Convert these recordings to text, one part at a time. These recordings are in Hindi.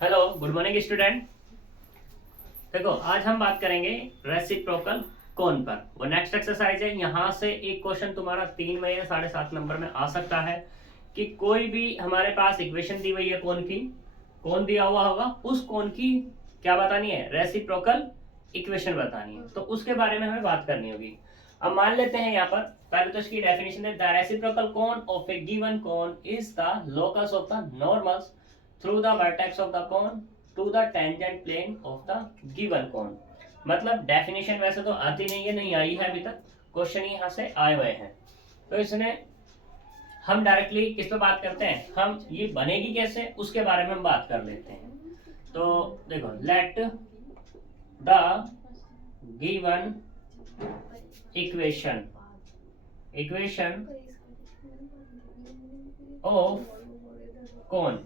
Hello, good morning student. देखो, आज हम बात करेंगे रेसिप्रोकल कौन पर। वो नेक्स्ट एक्सरसाइज है। यहाँ से एक क्वेश्चन तुम्हारा 3 में या 7.5 नंबर में आ सकता है कि कोई भी हमारे पास इक्वेशन दी हुई है कौन की, कौन दिया हुआ होगा, उस कौन की क्या बतानी है, रेसिप्रोकल इक्वेशन बतानी है। तो उसके बारे में हमें बात करनी होगी। अब मान लेते हैं यहाँ पर पहले तो इसकी डेफिनेशन है, the reciprocal cone of a given cone is the locus of the normals through the vertex of the cone to the tangent plane of the given cone. मतलब डेफिनेशन वैसे तो आती नहीं है, नहीं आई है अभी तक, क्वेश्चन यहाँ से आए हुए हैं। तो इसने हम डायरेक्टली किस पे बात करते हैं, हम ये बनेगी कैसे उसके बारे में हम बात कर लेते हैं। तो देखो, let the given equation of cone,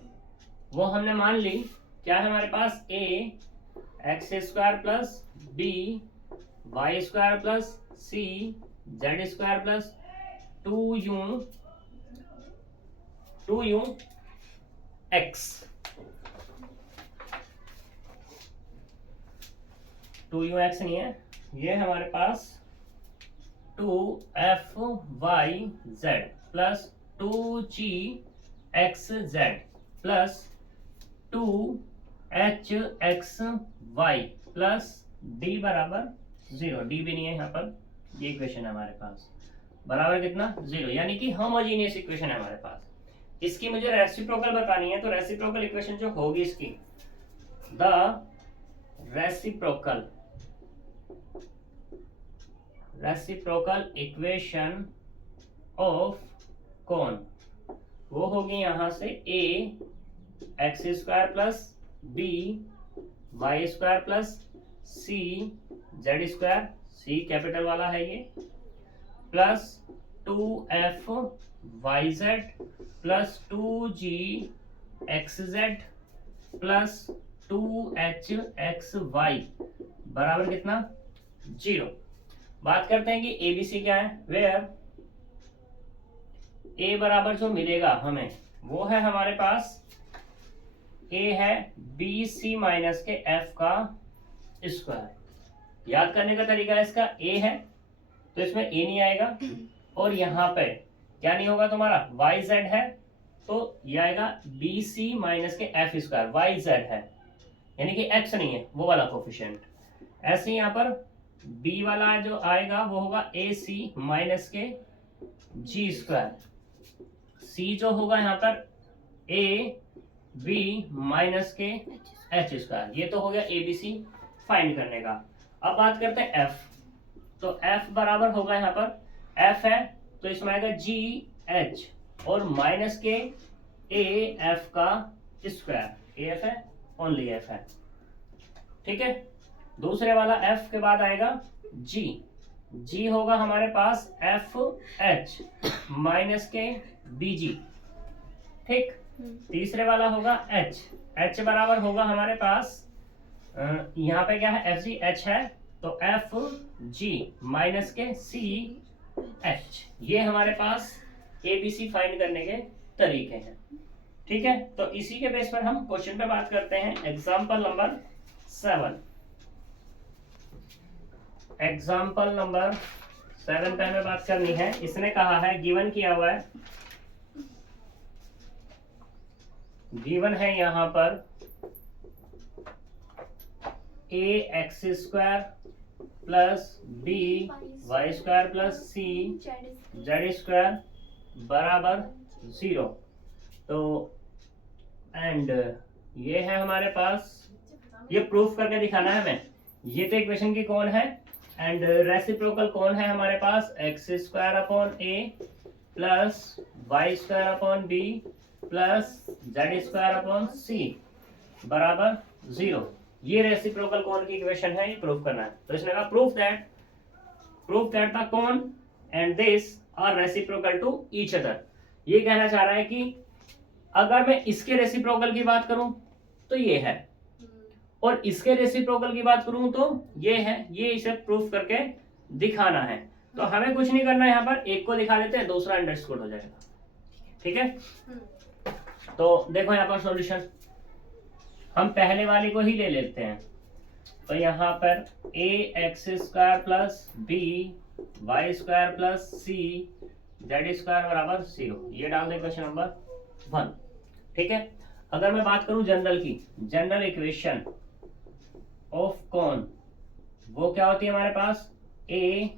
वो हमने मान ली क्या है हमारे पास, a x square plus B Y square plus C Z square plus 2u x, 2u x नहीं है, ये हमारे पास 2f(y)z plus 2g(x)z plus 2h(x)y plus d बराबर 0, डी भी नहीं है यहाँ पर, ये इक्वेशन है हमारे पास, बराबर कितना 0, यानी कि होमोजीनियस इक्वेशन है हमारे पास। इसकी मुझे रेसिप्रोकल बतानी है, तो रेसिप्रोकल इक्वेशन जो होगी इसकी, the reciprocal equation of cone, वो होगी यहां से a X square plus B Y square plus C Z square, C capital वाला है ये, plus 2f(y)z plus 2g(x)z plus 2h(x)y बराबर कितना 0। बात करते हैं कि एबीसी क्या है, वेयर ए बराबर जो मिलेगा हमें वो है हमारे पास, ए है बी सी माइनस के एफ का स्क्वायर। याद करने का तरीका इसका, ए है तो इसमें ए नहीं आएगा, और यहाँ पे क्या नहीं होगा तुम्हारा, वाई जेड है तो ये आएगा बी सी माइनस के एफ स्क्वायर, वाई जेड है यानी कि एक्स नहीं है वो वाला कोफिशिएंट। ऐसे ही यहाँ पर बी वाला जो आएगा वो होगा ए सी माइनस के जी स्क्वायर, सी जो होगा यहाँ पर ए बी माइनस के एच स्क्वायर। ये तो हो गया एबीसी फाइंड करने का। अब बात करते हैं एफ, तो एफ बराबर होगा यहाँ पर, एफ है तो इसमें आएगा जी एच और माइनस के ए एफ का स्क्वायर, ए एफ है ओनली एफ है, ठीक है। दूसरे वाला एफ के बाद आएगा जी, जी होगा हमारे पास एफ एच माइनस के बी जी, ठीक। तीसरे वाला होगा एच, एच बराबर होगा हमारे पास यहाँ पे क्या है, एफ जी एच है तो एफ जी माइनस के सी एच। ये हमारे पास एबीसी फाइंड करने के तरीके हैं, ठीक है। तो इसी के बेस पर हम क्वेश्चन पे बात करते हैं। एग्जाम्पल नंबर 7, एग्जाम्पल नंबर 7 पे हमें बात करनी है। इसने कहा है, गिवन किया हुआ है, गिवन है यहाँ पर a x square plus B Y square plus C Z square बराबर 0। तो एंड ये है हमारे पास, ये प्रूफ करके दिखाना है हमें। ये तो इक्वेशन की कौन है, एंड रेसिप्रोकल कौन है हमारे पास, x square upon a plus Y square upon b plus Z square upon c बराबर 0। ये रेसिप्रोकल कौन की इक्वेशन है, ये प्रूफ करना है। तो इसने कहा proof that the cone and this are reciprocal to each other. ये कहना चाह रहा है कि अगर मैं इसके रेसिप्रोकल की बात करूं तो ये है, और इसके रेसिप्रोकल की बात करूं तो ये है, ये इसे प्रूफ करके दिखाना है। तो हमें कुछ नहीं करना है, यहाँ पर एक को दिखा देते हैं, दूसरा अंडरस्कोर हो जाएगा, ठीक है। तो देखो यहाँ पर सॉल्यूशन, हम पहले वाले को ही ले लेते हैं। तो यहाँ पर a x square plus B Y square plus C Z square बराबर 0, ये डाल दे क्वेश्चन नंबर 1। ठीक है, अगर मैं बात करूं जनरल की, जनरल इक्वेशन ऑफ कॉन वो क्या होती है हमारे पास, a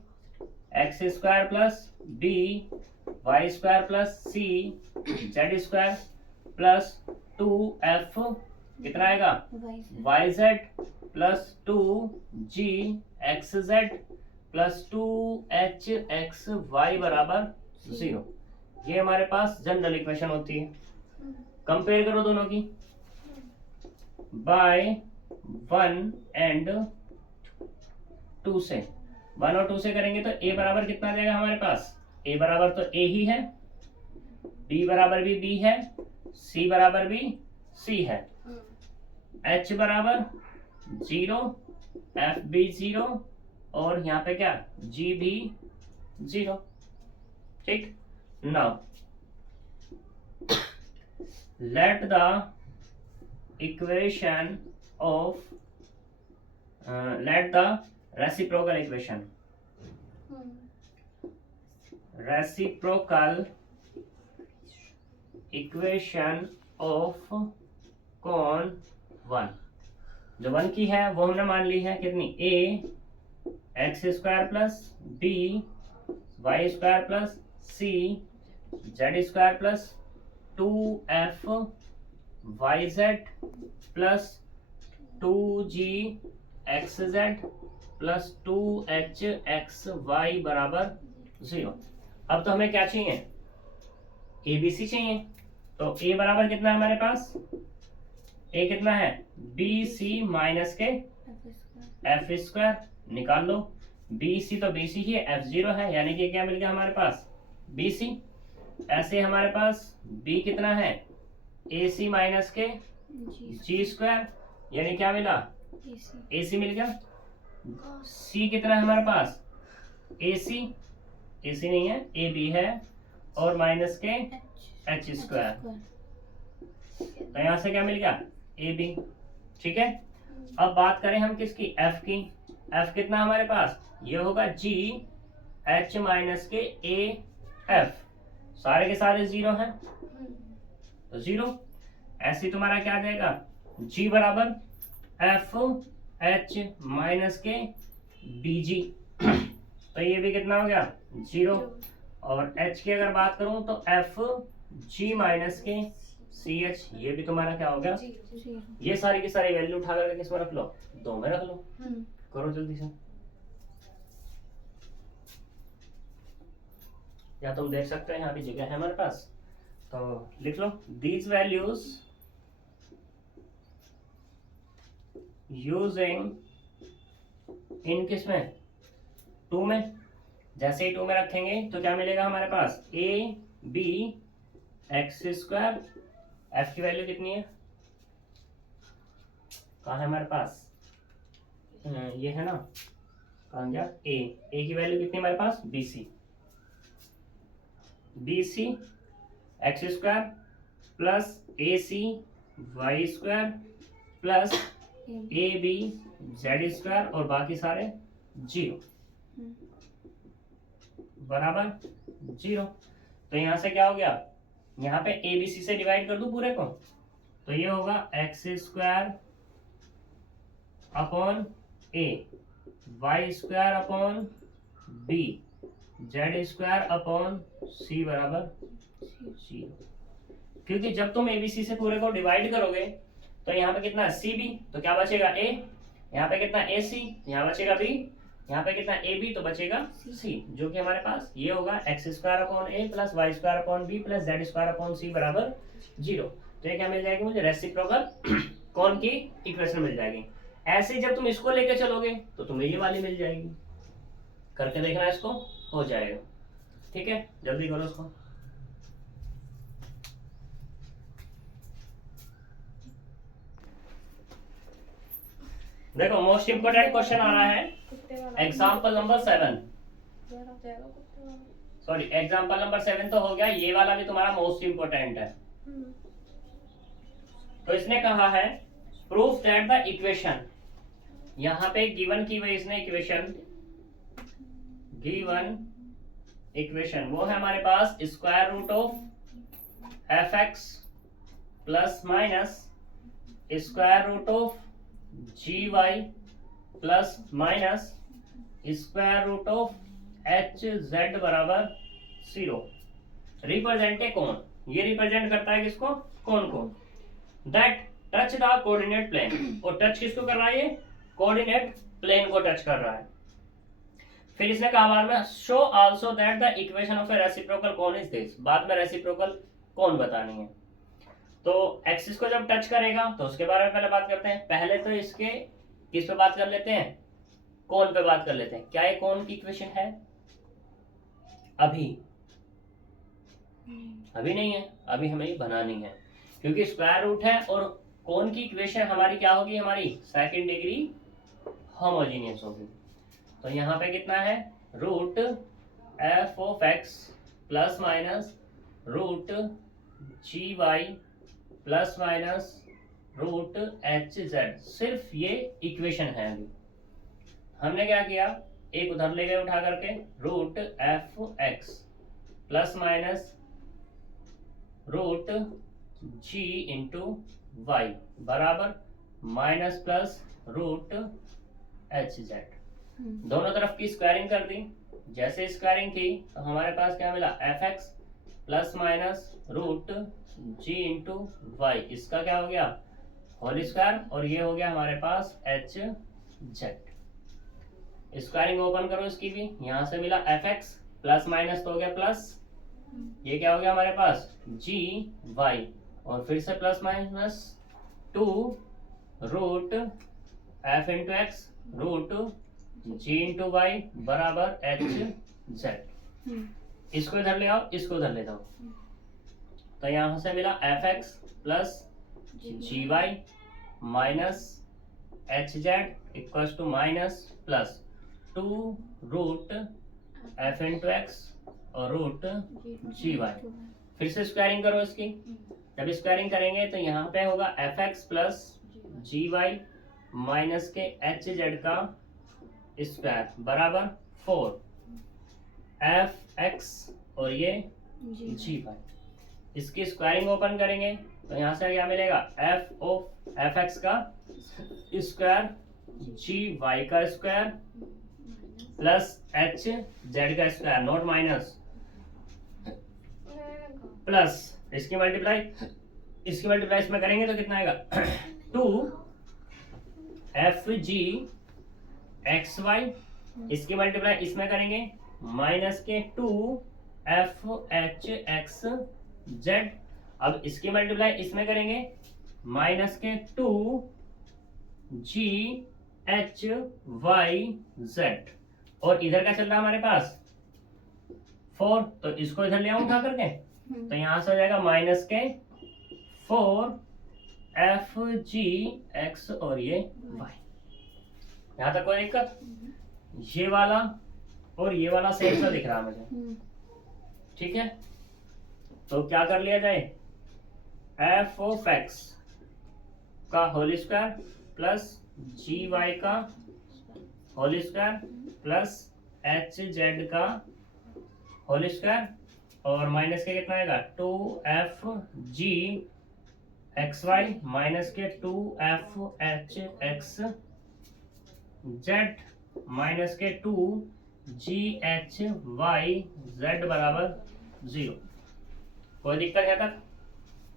x square plus B Y square plus C Z square plus 2f कितना आएगा y Z plus 2g x Z plus 2h x Y बराबर 0। ये हमारे पास जनरल इक्वेशन होती है। कंपेयर करो दोनों की, बाय 1 एंड 2 से, 1 और 2 से करेंगे तो a बराबर कितना आ जाएगा हमारे पास, a बराबर तो a ही है, b बराबर भी b है, c बराबर भी c है, h बराबर 0, f भी 0 और यहाँ पे क्या g भी 0। ठीक, now let the equation of let the reciprocal equation of cone 1, जो 1 की है वो हमने मान ली है कितनी, a X square plus b Y square plus c Z square plus 2f Y Z plus 2g x Z plus 2h x Y बराबर 0। अब तो हमें क्या चाहिए, ABC चाहिए। तो a बराबर कितना है हमारे पास, a कितना है BC माइनस के f स्क्वायर, निकाल लो। BC तो BC ही है, f0 है, यानी कि क्या मिल गया हमारे पास BC। ऐसे हमारे पास b कितना है AC माइनस के g स्क्वायर, यानी क्या मिला AC मिल गया। c कितना है हमारे पास AC नहीं है, AB है और माइनस के h स्क्वायर, तो यहाँ से क्या मिल गया AB। ठीक है, अब बात करें हम किसकी, f की। f कितना हमारे पास, ये होगा g h माइनस के a f, सारे के सारे 0 हैं तो 0। ऐसे तुम्हारा क्या आ जाएगा, g बराबर f h माइनस के bg, तो ये भी कितना हो गया 0। और h की अगर बात करूं तो f g माइनस के ch, ये भी तुम्हारा क्या हो गया, ये सारी की सारी वैल्यू उठा करके किस में रख लो, 2 में रख लो। करो जल्दी से, या तुम देख सकते हैं यहाँ भी जगह है हमारे पास, तो लिख लो दीज वैल्यूज यूजिंग इन किस में 2 में। जैसे ही 2 में रखेंगे तो क्या मिलेगा हमारे पास, a b x square, f की वैल्यू कितनी है, कहाँ है हमारे पास, ये है ना, कहाँ गया a की वैल्यू कितनी हमारे पास BC X square plus AC Y square plus AB Z square और बाकी सारे 0 बराबर 0। तो यहाँ से क्या हो गया, यहाँ पे ABC से डिवाइड कर दूं पूरे को, तो ये होगा X square upon A Y square upon B Z square upon C बराबर 0। क्योंकि जब तुम ABC से पूरे को डिवाइड करोगे तो यहाँ पे कितना CB, तो क्या बचेगा A, यहाँ पे कितना AC, यहाँ बचेगा B, यहाँ पे कितना AB, तो बचेगा C, जो कि हमारे पास ये होगा X square upon A plus Y square upon B plus Z square upon C बराबर 0। तो ये क्या मिल जाएगी मुझे, रेसिप्रोकल कौन की इक्वेशन मिल जाएगी। ऐसे जब तुम इसको लेके चलोगे तो तुम्हें ये वाली मिल जाएगी, करके देखना इसको, हो जाएगा। ठीक है, जल्दी करो इसको। देखो मोस्ट इंपोर्टेंट क्वेश्चन आ रहा है, example number 7, sorry example number 7 तो हो गया, ये वाला भी तुम्हारा मोस्ट इंपोर्टेंट है। तो इसने कहा है प्रूफ दैट द इक्वेशन, यहाँ पे गिवन की हुई इसने इक्वेशन, गिवन इक्वेशन वो है हमारे पास square root of f x plus minus square root of g Y plus minus square root of h z बराबर 0। रिप्रेजेंट ए कोण, ये रिप्रेजेंट करता है किसको, कोण को। That touch the coordinate plane, और टच किसको कर रहा है, ये कोऑर्डिनेट प्लेन को टच कर रहा है। फिर इसने कहा बाद में show also that the equation of A reciprocal cone is this, बाद में रेसिप्रोकल कोन बतानी है। तो एक्सिस को जब टच करेगा तो उसके बारे में पहले बात करते हैं। पहले तो इसके किस पे बात कर लेते हैं, कोन पे बात कर लेते हैं। क्या ये कोन की इक्वेशन है, अभी नहीं है, अभी हमें ये बनानी है, क्योंकि स्क्वायर रूट है और कोन की इक्वेशन हमारी क्या होगी, हमारी सेकंड डिग्री होमोजेनियस होगी। तो यहाँ पे कितना है, root F of X plus minus root G Y plus minus root H Z, सिर्फ ये इक्वेशन है। अभी हमने क्या किया, एक उधर ले गए उठा करके, root f x plus minus root g into y बराबर minus plus root H z. दोनों तरफ की स्क्वायरिंग कर दी। जैसे स्क्वायरिंग की तो हमारे पास क्या मिला, F x plus minus root g into y, इसका क्या हो गया, होल स्क्वायर, और ये हो गया हमारे पास एच जेड। स्क्वायरिंग ओपन करो इसकी भी, यहां से मिला एफ एक्स प्लस माइनस तो हो गया प्लस, ये क्या हो गया हमारे पास जी वाई, और फिर से plus minus 2 root F into x root g into y बराबर एच जेड। इसको इधर ले आओ, इसको इधर ले जाओ, तो यहां से मिला F x plus G Y minus H Z equal to minus plus 2 root F into X और रूट जी वाई। फिर से स्क्वायरिंग करो इसकी, जब स्क्वायरिंग करेंगे तो यहाँ पे होगा F x plus G Y minus के एच जेड का स्क्वायर बराबर 4 एफ एक्स और ये जी वाई। इसकी स्क्वायरिंग ओपन करेंगे तो यहाँ से क्या मिलेगा, एफ ऑफ एफ एक्स का स्क्वायर जी वाई का स्क्वायर प्लस एच जेड का स्क्वायर, नॉट माइनस, प्लस इसकी मल्टीप्लाई इसमें करेंगे तो कितना आएगा 2 एफ जी एक्स वाई, इसकी मल्टीप्लाई इसमें करेंगे माइनस के 2 एफ एच एक्स जेड। अब इसकी मल्टीप्लाई इसमें करेंगे माइनस के 2 जी एच वाई जेड, और इधर क्या चल रहा है हमारे पास 4, तो इसको इधर ले आऊं उठा करके, तो यहां से हो जाएगा माइनस के 4 एफ जी एक्स और ये वाई। यहां तक कोई दिक्कत, ये वाला और ये वाला सेम सा दिख रहा है मुझे, ठीक है। तो क्या कर लिया जाए, एफ ऑफ एक्स का whole square plus G Y का whole square plus H Z का होल स्क्वायर, और माइनस के कितना आएगा 2 F G X Y minus के 2 F H X Z minus के 2 जी एच वाई जेड बराबर 0। कोई दिक्कत है तक।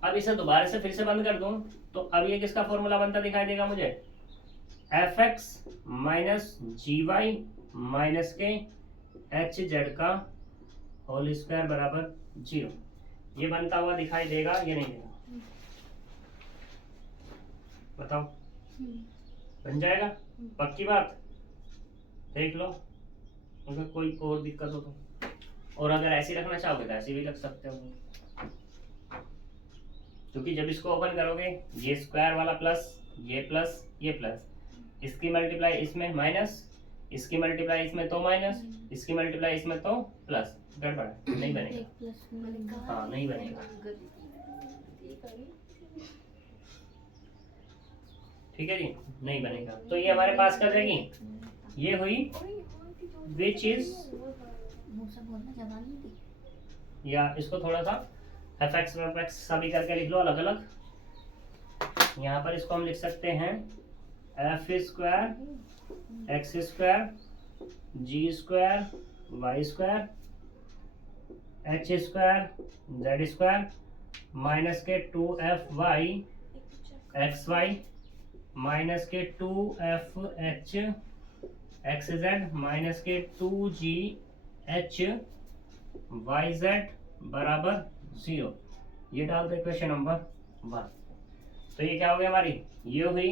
अब इसे दोबारा से फिर से बंद कर दूं तो अब ये किसका फॉर्मूला बनता दिखाई देगा मुझे, एफ एक्स माइनस जी वाई माइनस के एच जेड का होल स्क्वायर बराबर 0। ये बनता हुआ दिखाई देगा, ये नहीं देगा, बताओ बन जाएगा, पक्की बात, देख लो अगर कोई और दिक्कत हो तो। और अगर ऐसी रखना चाहोगे तो ऐसी भी रख सकते हो, क्योंकि जब इसको ओपन करोगे ये स्क्वायर वाला प्लस ये प्लस, इसकी मल्टीप्लाई इसमें माइनस, इसकी मल्टीप्लाई इसमें तो माइनस, इसकी मल्टीप्लाई इसमें तो प्लस, गड़बड़ है, नहीं बनेगा, हाँ नहीं बनेगा। ठीक है जी, नहीं बनेगा। तो ये हमारे पास क्या जाएगी, ये हुई विच इज, या इसको थोड़ा सा एफएक्स एफएक्स सभी करके लिख लो अलग अलग। यहाँ पर इसको हम लिख सकते हैं f square x square g square y square h square z square minus के 2f(y) एक्स वाई माइनस के 2f(h) एक्स जेड माइनस के 2g(h) वाई जेड बराबर 0। ये डाल दो इक्वेशन नंबर 1। तो ये क्या हो गया हमारी, ये हुई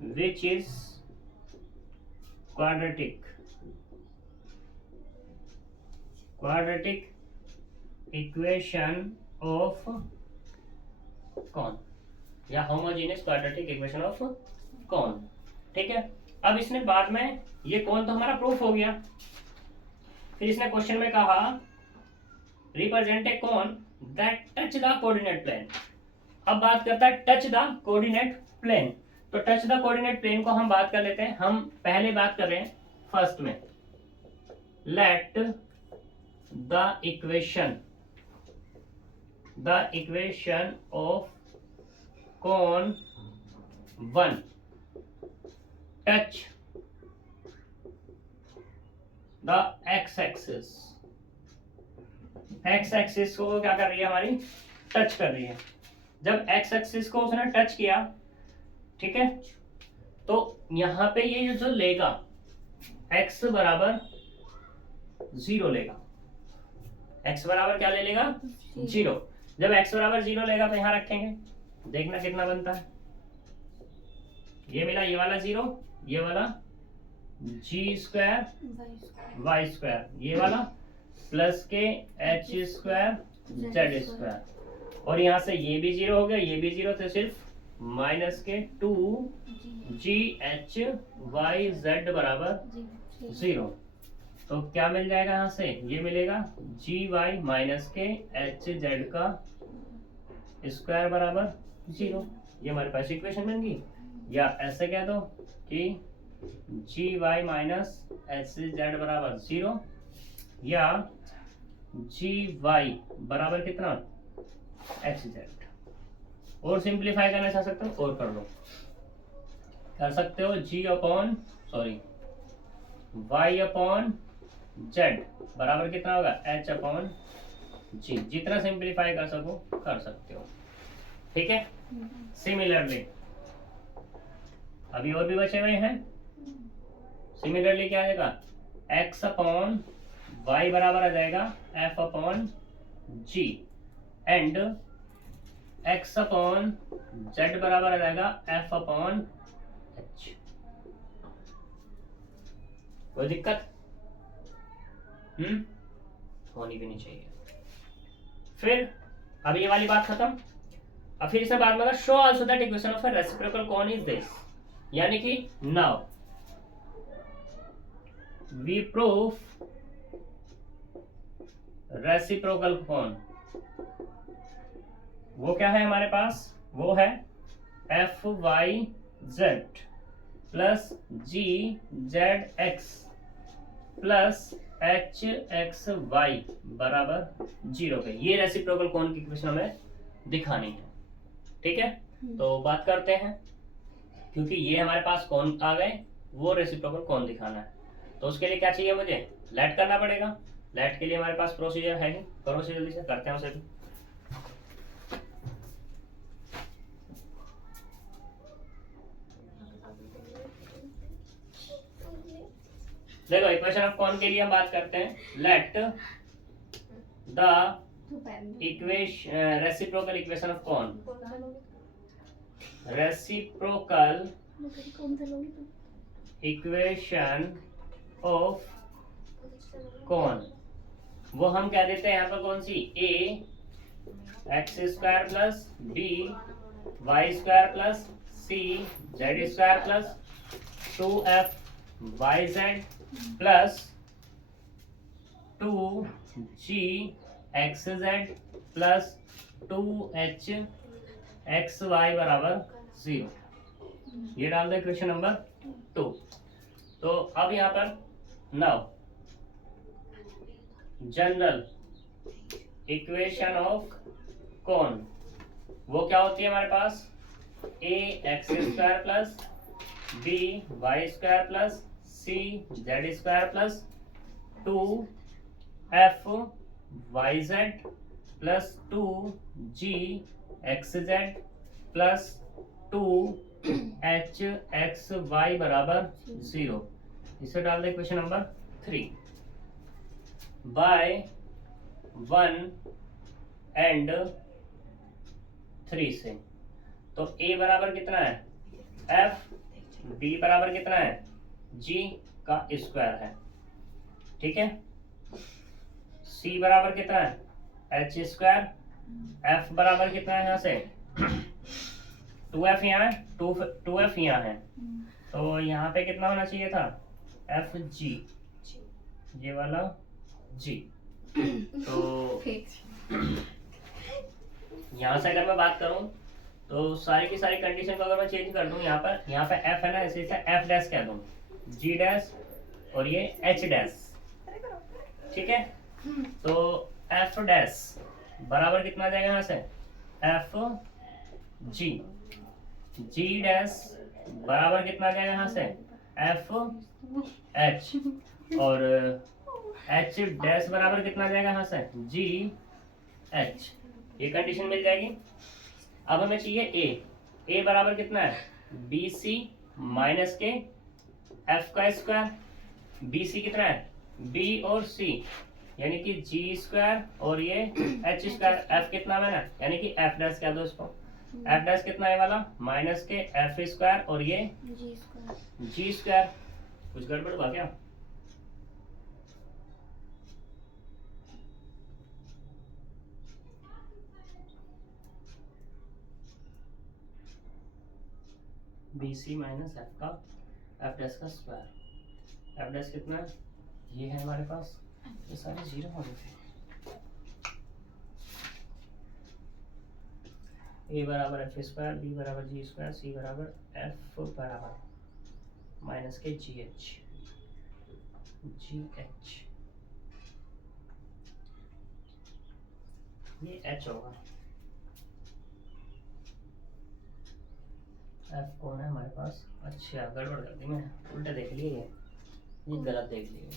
which is quadratic equation of कौन, या होमोजेनियस क्वाड्रेटिक इक्वेशन ऑफ कौन। ठीक है, अब इसने बाद में ये कौन तो हमारा प्रूफ हो गया, फिर इसने क्वेश्चन में कहा represent a cone that touch the coordinate plane. अब बात करता है टच द कोऑर्डिनेट प्लेन। तो टच द कोऑर्डिनेट प्लेन को हम बात कर लेते हैं। हम पहले बात कर रहे हैं फर्स्ट में, लेट द इक्वेशन ऑफ कौन 1 touch the x axis. X axis को क्या कर रही है हमारी, टच कर रही है। जब एक्स एक्सिस को उसने टच किया, ठीक है, तो यहां पे ये जो लेगा x बराबर 0 लेगा। x बराबर क्या ले लेगा, 0। जब x बराबर 0 लेगा तो यहां रखेंगे, देखना कितना बनता है। ये मिला, ये वाला 0, ये वाला g स्क्वायर वाई स्क्वायर, ये वाला प्लस के h स्क्वायर जेड स्क्वायर, और यहाँ से ये भी 0 हो गया, ये भी 0, तो सिर्फ माइनस के 2gh वाई जेड बराबर 0। तो क्या मिल जाएगा यहाँ से, ये मिलेगा जी वाई माइनस के एच जेड का स्क्वायर बराबर 0। ये हमारे पास इक्वेशन बन गई। या ऐसे कह दो कि जी वाई माइनस एच जेड बराबर 0, या जी वाई बराबर कितना एच जेड। और सिंप्लीफाई करना चाह सकते हो और कर सकते हो वाई अपॉन जेड बराबर कितना होगा एच अपॉन जी। जितना सिंप्लीफाई कर सको कर सकते हो, ठीक है। सिमिलरली अभी और भी बचे हुए हैं। सिमिलरली क्या आ जाएगा, एक्स अपॉन वाई बराबर आ जाएगा F upon G, and X upon Z बराबर आ जाएगा एफ अपॉन एच। कोई दिक्कत होनी भी नहीं चाहिए। फिर अब ये वाली बात खत्म। अब फिर इसमें बाद में show also that equation of a reciprocal cone is this, यानी कि now we proof reciprocal cone. वो क्या है हमारे पास, वो है f y Z plus g z x plus h x Y बराबर 0 पे। ये रेसिप्रोकल कॉन की इक्वेशन हमें दिखानी है, ठीक है। तो बात करते हैं, क्योंकि ये हमारे पास कॉन आ गए, वो रेसिप्रोकल कॉन दिखाना है। तो उसके लिए क्या चाहिए, मुझे लेट करना पड़ेगा। लेट के लिए हमारे पास प्रोसीजर है, करो से जल्दी से, करते हैं उसे भी। देखो इक्वेशन ऑफ कॉन के लिए हम बात करते हैं, let the reciprocal equation of cone, reciprocal equation of cone, वो हम क्या देते हैं यहाँ पर, कौन सी, a x square plus B Y square plus C Z square plus 2f Y Z plus 2g x Z plus 2h x Y बराबर 0। ये डाल दे क्वेश्चन नंबर 2। तो अब यहाँ पर नाउ जनरल इक्वेशन ऑफ कौन, वो क्या होती है हमारे पास, a x square plus B Y square plus C Z square plus 2 f y Z plus 2 g x Z plus 2 h x Y बराबर 0। इसे डाल दे क्वेश्चन नंबर 3। बाय 1 एंड 3 से, तो a बराबर कितना है f, b बराबर कितना है g का स्क्वायर है, ठीक है, c बराबर कितना है h स्क्वायर, f बराबर कितना है यहाँ से 2f यहाँ है, 2f यहाँ है, तो यहाँ पे कितना होना चाहिए था एफ जी, ये वाला जी। तो यहाँ से अगर मैं बात करूँ तो सारी की सारी कंडीशन को अगर मैं चेंज कर दूँ, यहाँ पे एफ है ना, इसे एफ डैश कह दूँ, जी डैश और ये एच डैश, ठीक है। तो एफ डैश बराबर कितना आ जाएगा यहाँ से एफ जी, जी डैश बराबर कितना आ जाएगा यहाँ से एफ एच, और एच डैश बराबर कितना आ जाएगा यहाँ से जी एच, ये कंडीशन मिल जाएगी। अब हमें चाहिए ए बराबर कितना है बी सी माइनस के एफ का स्क्वायर, बी सी कितना है बी और सी यानी कि जी स्क्वायर और ये एच स्क्वायर, एफ कितना है ना यानी कि एफ डैश कह दो इसको, एफ डैश कितना है वाला माइनस के एफ स्क्वायर और ये जी स्क्वायर। कुछ गड़बड़ हुआ क्या? बी सी माइनस एफ का एफ डैश का स्क्वायर, एफ डैश कितना है ये है हमारे पास, ये सारे जीरो होने थे। ए बराबर एफ स्क्वायर, बी बराबर जी स्क्वायर, सी बराबर एफ बराबर माइनस के जी एच, ये एच होगा। एफ कौन है हमारे पास, अच्छा गड़बड़ कर दी मैं, उल्टा देख लिया ये गलत देख लिया।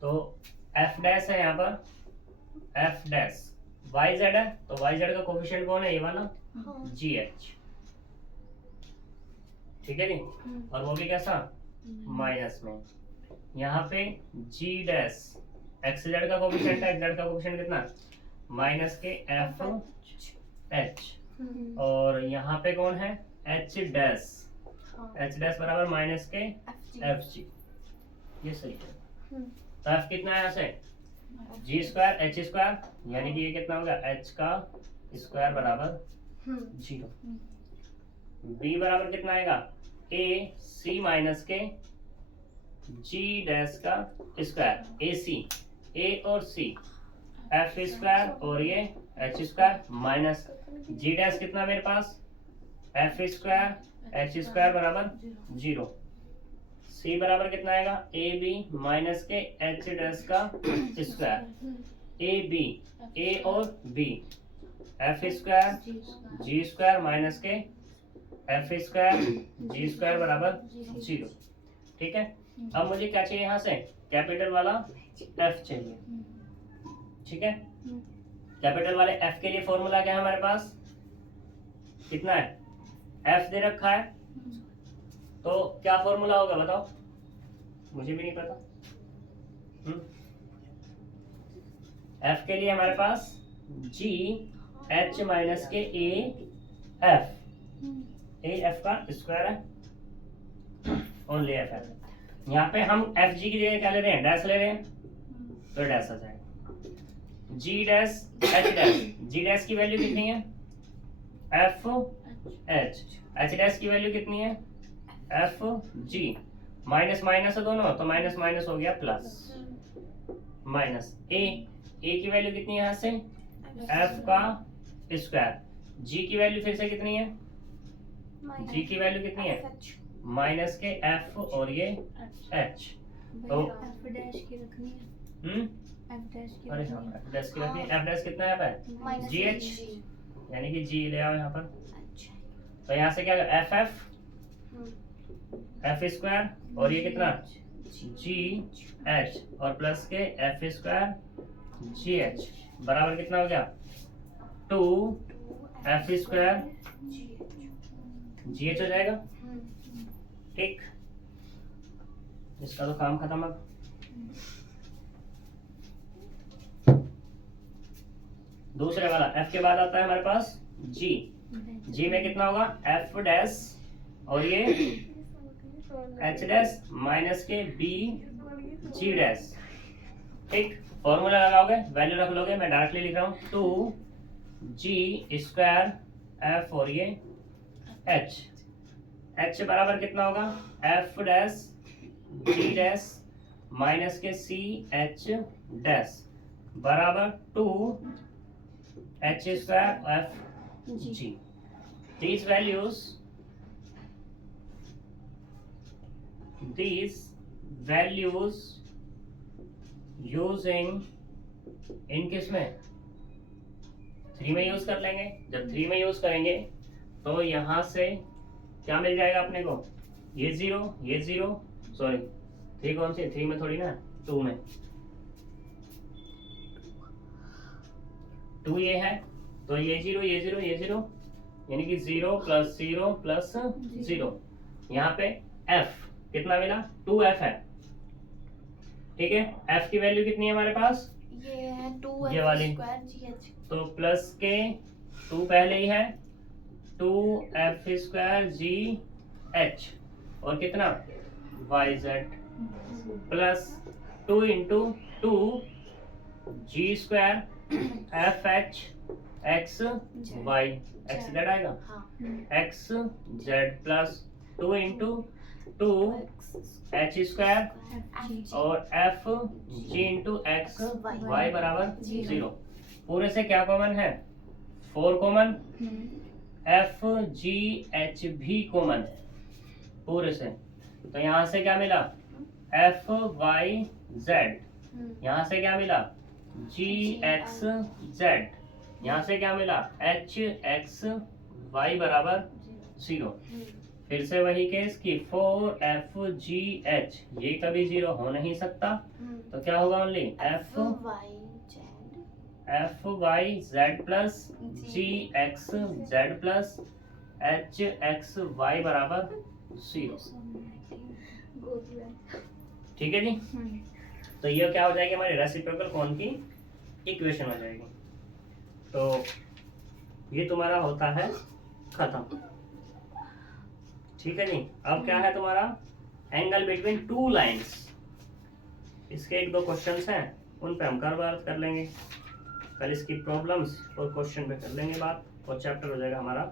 तो एफ डैश है यहाँ पर, एफ डैश वाई जेड है, तो वाई जेड का कोफिशिएंट कौन है ये वाला जी एच, ठीक है नहीं, और वो भी कैसा माइनस में। यहाँ पे जी डैश एक्स जेड का कोफिशिएंट है, एक्स जेड का कोफिशिएंट कितना माइनस के एफ एच, और यहाँ पे कौन है एच डैश, एच डैश बराबर माइनस के एफ जी, ये सही है। तो एफ कितना है यहाँ से जी स्क्वायर एच स्क्वायर, यानी कि ये कितना होगा एच का स्क्वायर बराबर 0। बी बराबर कितना आएगा ए सी माइनस के जी डैश का स्क्वायर, ए सी, ए और सी एफ स्क्वायर और ये एच स्क्वायर माइनस जी डैश कितना मेरे पास एफ स्क्वायर एच स्क्वायर बराबर 0। सी बराबर कितना आएगा ए बी माइनस के एच डैश का स्क्वायर, ए बी ए और B F square g square minus के एफ स्क्वायर जी स्क्वायर बराबर 0, ठीक है। अब मुझे क्या चाहिए यहाँ से कैपिटल वाला एफ चाहिए, ठीक है। कैपिटल वाले एफ के लिए फॉर्मूला क्या है हमारे पास, कितना है एफ दे रखा है, तो क्या फॉर्मूला होगा बताओ, मुझे भी नहीं पता। एफ के लिए हमारे पास जी एच माइनस के ए एफ का स्क्वायर है, ओनली एफ है। यहाँ पे हम एफ जी की जगह क्या ले रहे हैं डैश ले रहे हैं, तो डैश आ जाएगा जी डैश एच डैश, जी डैश की वैल्यू कितनी है एफ एच, एच डैश की वैल्यू कितनी है एफ जी, माइनस माइनस है दोनों, तो माइनस माइनस हो गया प्लस, माइनस ए की वैल्यू कितनी है यहाँ से एफ का स्क्वायर। जी की वैल्यू फिर से कितनी है, जी की वैल्यू कितनी है, माइनस के एफ और ये एच। तो एफ डैश की रखनी है, एफ डैश की अरे रखनी हाँ है। एफ डैश की रखनी है। एफ डैश कितना है पे, जी एच, यानी कि जी ले आओ यहाँ पर। तो यहाँ से क्या एफ एफ एफ स्क्वायर और ये कितना जी एच और प्लस के एफ स्क्वायर जी एच बराबर कितना हो गया 2 एफ स्क्वायर जी एच हो जाएगा। ठीक, इसका तो काम खत्म। अब दूसरे वाला एफ के बाद आता है हमारे पास जी। जी में कितना होगा एफ डैश और ये एच डैश माइनस के बी जी डैश। ठीक, फॉर्मूला लगाओगे, वैल्यू रख लोगे, मैं डायरेक्टली लिख रहा हूँ 2 जी स्क्वायर एफ और ये एच। एच बराबर कितना होगा एफ डैश जी डैश माइनस के सी एच डैश बराबर 2 H square F G. These values using इन किस में 3 में यूज कर लेंगे। जब 3 में यूज करेंगे तो यहाँ से क्या मिल जाएगा अपने को, ये जीरो सॉरी 3 कौन सी 3 में थोड़ी ना 2 में 2 ये है तो ये जीरो यानी कि 0 + 0 + 0। यहाँ पे f कितना मिला 2f है। ठीक है, f की वैल्यू कितनी है हमारे पास, ये है 2 ये वाली, तो प्लस के 2 पहले ही है 2f² gh और कितना yz plus 2 × 2 g² fh x y x z आएगा x z प्लस 2 × 2 h² और f g × x y बराबर 0। पूरे से क्या कॉमन है 4 कॉमन, f g h भी कॉमन पूरे से। तो यहाँ से क्या मिला f y z, यहाँ से क्या मिला g x z, यहाँ से क्या मिला h x y बराबर 0। फिर से वही केस कि 4 f g h ये कभी 0 हो नहीं सकता, तो क्या होगा only f y z plus g x z plus h x y बराबर 0। ठीक है जी, तो ये क्या हो जाएगी हमारी रेसिप्रोकल कोण की इक्वेशन हो जाएगी। तो ये तुम्हारा होता है खत्म। ठीक है जी, अब क्या है तुम्हारा एंगल बिटवीन 2 लाइंस। इसके 1-2 क्वेश्चंस हैं, उन पे हम कल बात कर लेंगे। कल इसकी प्रॉब्लम्स और क्वेश्चन पे कर लेंगे बात और चैप्टर हो जाएगा हमारा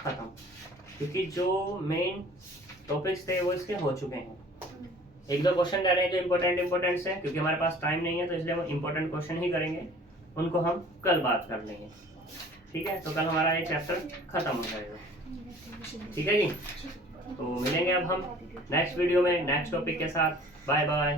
खत्म, क्योंकि जो मेन टॉपिक्स थे वो इसके हो चुके हैं। 1-2 क्वेश्चन रह रहे हैं जो इम्पोर्टेंट है, क्योंकि हमारे पास टाइम नहीं है तो इसलिए हम इम्पोर्टेंट क्वेश्चन ही करेंगे, उनको हम कल बात कर लेंगे। ठीक है, तो कल हमारा ये चैप्टर खत्म हो जाएगा। ठीक है जी, तो मिलेंगे अब हम नेक्स्ट वीडियो में नेक्स्ट टॉपिक के साथ। Bye bye.